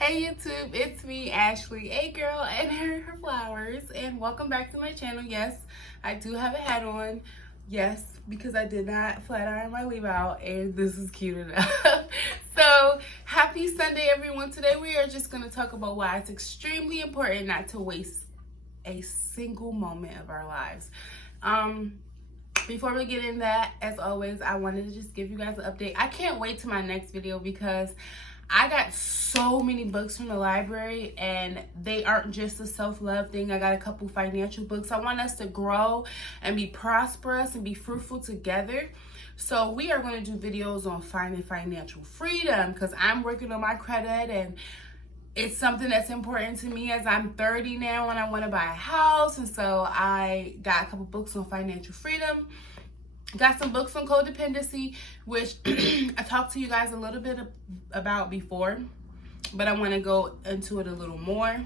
Hey YouTube, it's me, Ashley, a girl and her flowers, and welcome back to my channel. Yes, I do have a hat on. Yes, because I did not flat iron my leave out, and this is cute enough. So, happy Sunday, everyone. Today we are just going to talk about why it's extremely important not to waste a single moment of our lives. Before we get in that, as always, I wanted to just give you guys an update. I can't wait to my next video because I got so many books from the library, and they aren't just a self-love thing. I got a couple financial books. I want us to grow and be prosperous and be fruitful together. So we are going to do videos on finding financial freedom because I'm working on my credit, and it's something that's important to me as I'm 30 now and I want to buy a house. And so I got a couple books on financial freedom. Got some books on codependency, which I talked to you guys a little bit about before, but I want to go into it a little more.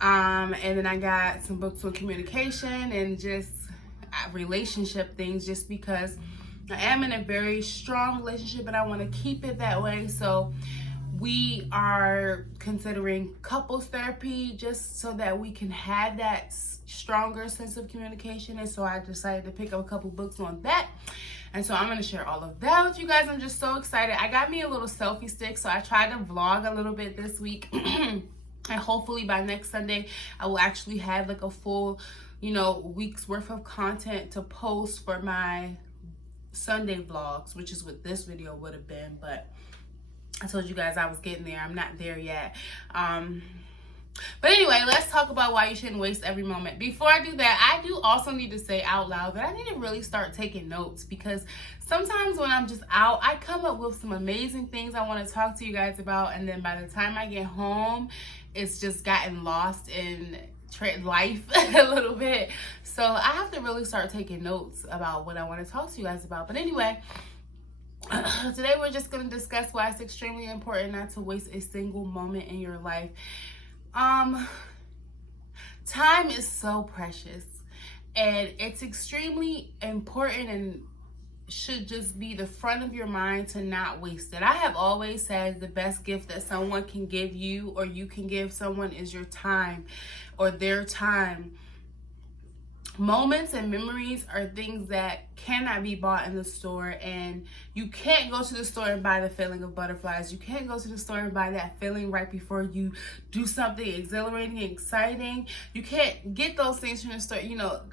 And then I got some books on communication and just relationship things, just because I am in a very strong relationship and I want to keep it that way. So we are considering couples therapy just so that we can have that stronger sense of communication. And so I decided to pick up a couple books on that. And so I'm going to share all of that with you guys. I'm just so excited. I got me a little selfie stick, so I tried to vlog a little bit this week. And hopefully by next Sunday, I will actually have like a full, week's worth of content to post for my Sunday vlogs, which is what this video would have been. But I told you guys I was getting there. I'm not there yet. But anyway, let's talk about why you shouldn't waste every moment. Before I do that, I do also need to say out loud that I need to really start taking notes, because sometimes when I'm just out, I come up with some amazing things I want to talk to you guys about, and then by the time I get home, it's just gotten lost in life a little bit. So I have to really start taking notes about what I want to talk to you guys about. But anyway, today we're just going to discuss why it's extremely important not to waste a single moment in your life. Time is so precious, and it's extremely important and should just be the front of your mind to not waste it. I have always said the best gift that someone can give you or you can give someone is your time or their time. Moments and memories are things that cannot be bought in the store, and you can't go to the store and buy the feeling of butterflies. You can't go to the store and buy that feeling right before you do something exhilarating and exciting. You can't get those things from the store,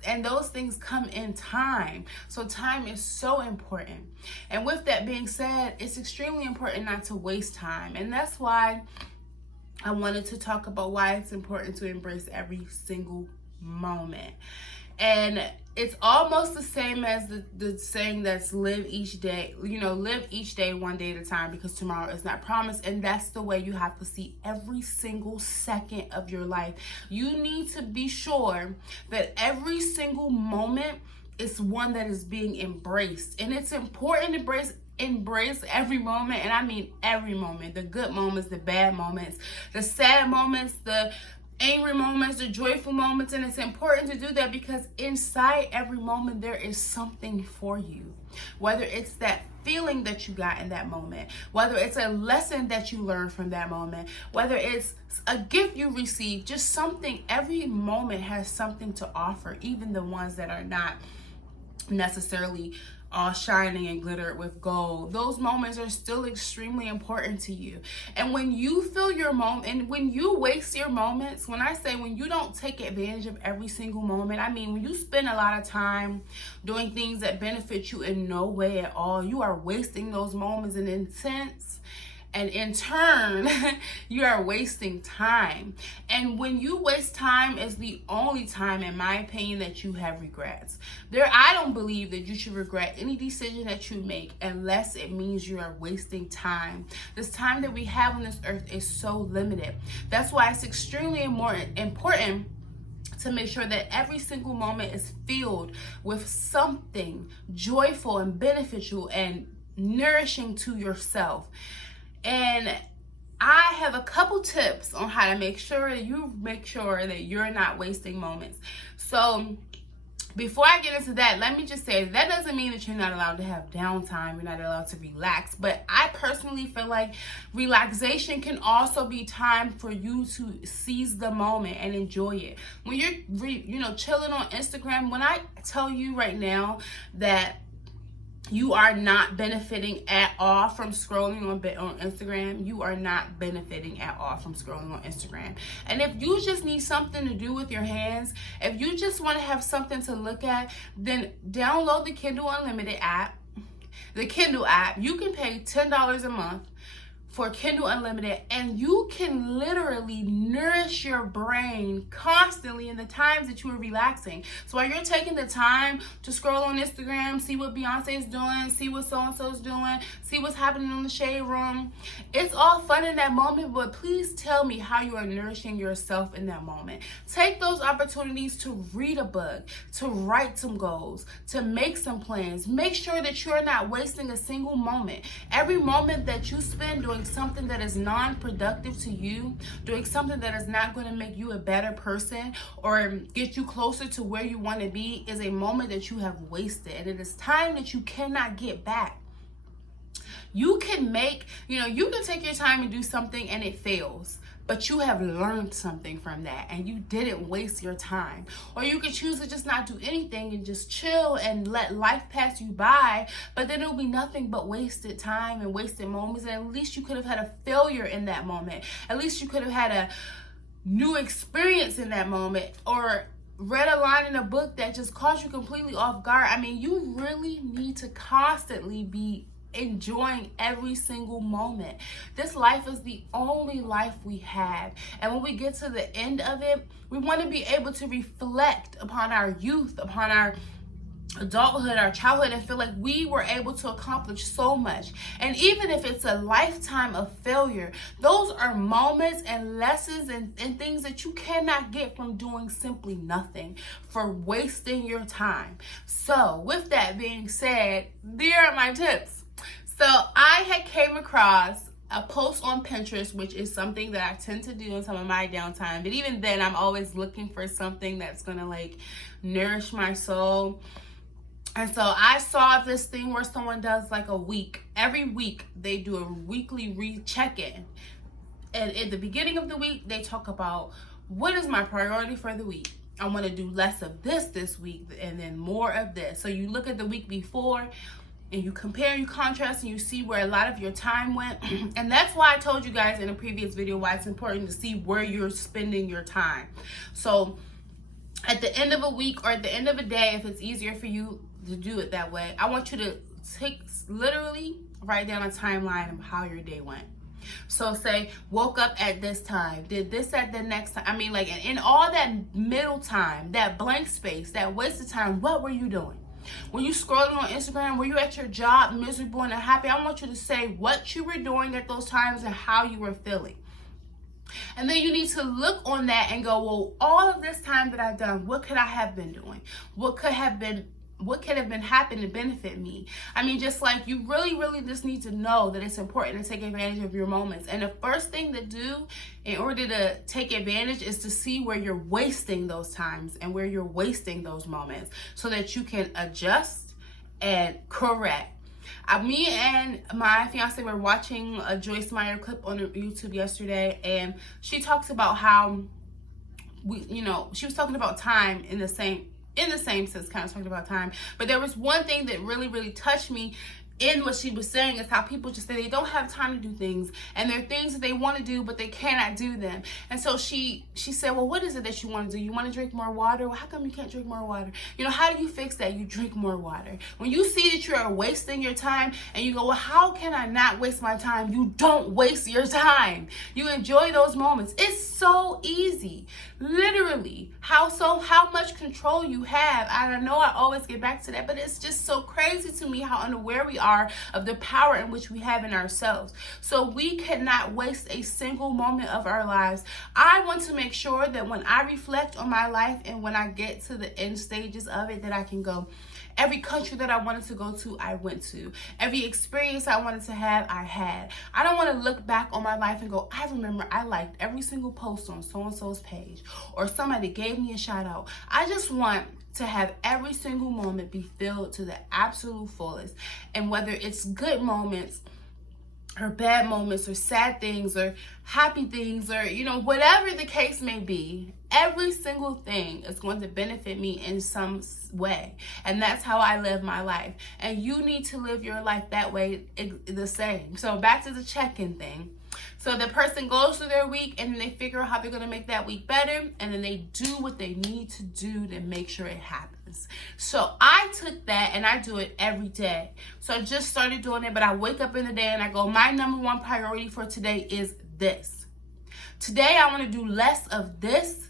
and those things come in time. So time is so important. And with that being said, it's extremely important not to waste time. And that's why I wanted to talk about why it's important to embrace every single moment. And it's almost the same as the saying that's live each day, live each day one day at a time, because tomorrow is not promised. And that's the way you have to see every single second of your life. You need to be sure that every single moment is one that is being embraced. And it's important to embrace every moment, and I mean every moment, the good moments, the bad moments, the sad moments, the angry moments, the joyful moments. And it's important to do that because inside every moment there is something for you, whether it's that feeling that you got in that moment, whether it's a lesson that you learned from that moment, whether it's a gift you received, just something. Every moment has something to offer, even the ones that are not necessarily all shining and glittered with gold. Those moments are still extremely important to you. And when you feel your moment, and when you waste your moments, when I say when you don't take advantage of every single moment, I mean when you spend a lot of time doing things that benefit you in no way at all, you are wasting those moments. And in turn, you are wasting time. And when you waste time, is the only time, in my opinion, that you have regrets. I don't believe that you should regret any decision that you make unless it means you are wasting time. This time that we have on this earth is so limited. That's why it's extremely important to make sure that every single moment is filled with something joyful and beneficial and nourishing to yourself. And I have a couple tips on how to make sure that you're not wasting moments. So Before I get into that, let me just say that doesn't mean that you're not allowed to have downtime, you're not allowed to relax. But I personally feel like relaxation can also be time for you to seize the moment and enjoy it. When you're chilling on Instagram, when I tell you right now that you are not benefiting at all from scrolling on Instagram. You are not benefiting at all from scrolling on Instagram. And if you just need something to do with your hands, if you just want to have something to look at, then download the Kindle Unlimited app. The Kindle app, you can pay $10 a month for Kindle Unlimited, and you can literally nourish your brain constantly in the times that you are relaxing. So while you're taking the time to scroll on Instagram, see what Beyonce is doing, see what so-and-so is doing, see what's happening in the shade room, it's all fun in that moment, but please tell me how you are nourishing yourself in that moment. Take those opportunities to read a book, to write some goals, to make some plans. Make sure that you're not wasting a single moment. Every moment that you spend doing something that is non-productive to you, doing something that is not going to make you a better person or get you closer to where you want to be, is a moment that you have wasted, and it is time that you cannot get back. You can you can take your time and do something and it fails, but you have learned something from that and you didn't waste your time. Or you could choose to just not do anything and just chill and let life pass you by, but then it'll be nothing but wasted time and wasted moments. And at least you could have had a failure in that moment. At least you could have had a new experience in that moment, or read a line in a book that just caught you completely off guard. I mean, you really need to constantly be enjoying every single moment. This life is the only life we have, and when we get to the end of it, we want to be able to reflect upon our youth, upon our adulthood, our childhood, and feel like we were able to accomplish so much. And even if it's a lifetime of failure, those are moments and lessons and things that you cannot get from doing simply nothing, for wasting your time. So with that being said, there are my tips. So I had came across a post on Pinterest, which is something that I tend to do in some of my downtime. But even then, I'm always looking for something that's going to nourish my soul. And so I saw this thing where someone does every week they do a weekly check-in. And at the beginning of the week, they talk about, what is my priority for the week? I want to do less of this week and then more of this. So you look at the week before, and you compare, you contrast, and you see where a lot of your time went. And that's why I told you guys in a previous video why it's important to see where you're spending your time. So at the end of a week or at the end of a day, if it's easier for you to do it that way, I want you to literally write down a timeline of how your day went. So say, woke up at this time, did this at the next time. I mean, in all that middle time, that blank space, that wasted time, what were you doing? When you scrolling on Instagram, were you at your job miserable and unhappy? I want you to say what you were doing at those times and how you were feeling. And then you need to look on that and go, well, all of this time that I've done, what could I have been doing? What could have been happening to benefit me? I mean, just you really just need to know that it's important to take advantage of your moments. And the first thing to do in order to take advantage is to see where you're wasting those times and where you're wasting those moments, so that you can adjust and correct. Me and my fiance were watching a Joyce Meyer clip on YouTube yesterday, and she talks about how she was talking about time in the same sense, kind of talking about time. But there was one thing that really touched me in what she was saying, is how people just say they don't have time to do things, and there are things that they want to do but they cannot do them. And so she said, well, what is it that you want to do? You want to drink more water? Well, how come you can't drink more water? How do you fix that? You drink more water. When you see that you are wasting your time and you go, well, how can I not waste my time? You don't waste your time. You enjoy those moments. It's so easy. Literally, how much control you have. I know I always get back to that, but it's just so crazy to me how unaware we are of the power in which we have in ourselves. So we cannot waste a single moment of our lives. I want to make sure that when I reflect on my life and when I get to the end stages of it, that I can go, Every country that I wanted to go to, I went to. Every experience I wanted to have, I had. I don't want to look back on my life and go, I remember I liked every single post on so-and-so's page, or somebody gave me a shout out. I just want to have every single moment be filled to the absolute fullest. And whether it's good moments or bad moments or sad things or happy things or, whatever the case may be, every single thing is going to benefit me in some way. And that's how I live my life. And you need to live your life that way the same. So back to the check-in thing. So the person goes through their week and then they figure out how they're going to make that week better. And then they do what they need to do to make sure it happens. So I took that and I do it every day. So I just started doing it, but I wake up in the day and I go, my number one priority for today is this. Today I want to do less of this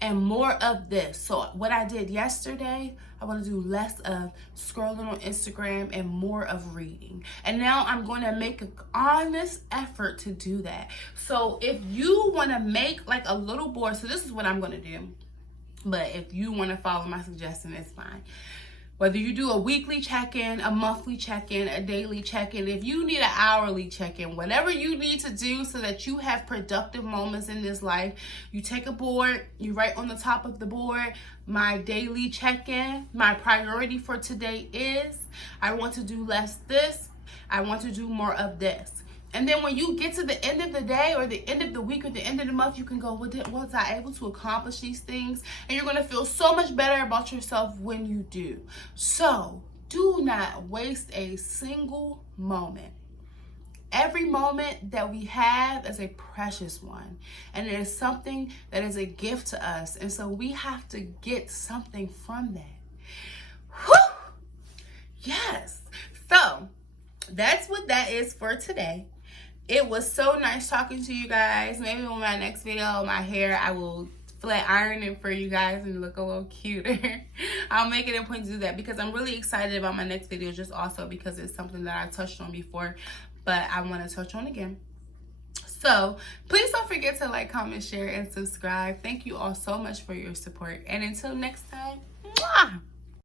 and more of this. So what I did yesterday, I want to do less of scrolling on Instagram and more of reading. And now I'm going to make an honest effort to do that. So if you want to make like a little board, so this is what I'm going to do. But if you want to follow my suggestion, it's fine. Whether you do a weekly check-in, a monthly check-in, a daily check-in, if you need an hourly check-in, whatever you need to do so that you have productive moments in this life, you take a board, you write on the top of the board, my daily check-in, my priority for today is, I want to do less this, I want to do more of this. And then when you get to the end of the day or the end of the week or the end of the month, you can go, was I able to accomplish these things? And you're going to feel so much better about yourself when you do. So do not waste a single moment. Every moment that we have is a precious one. And it is something that is a gift to us. And so we have to get something from that. Whew! Yes. So that's what that is for today. It was so nice talking to you guys. Maybe on my next video, my hair, I will flat iron it for you guys and look a little cuter. I'll make it a point to do that because I'm really excited about my next video, just also because it's something that I touched on before, but I want to touch on again. So please don't forget to like, comment, share, and subscribe. Thank you all so much for your support. And until next time, mwah!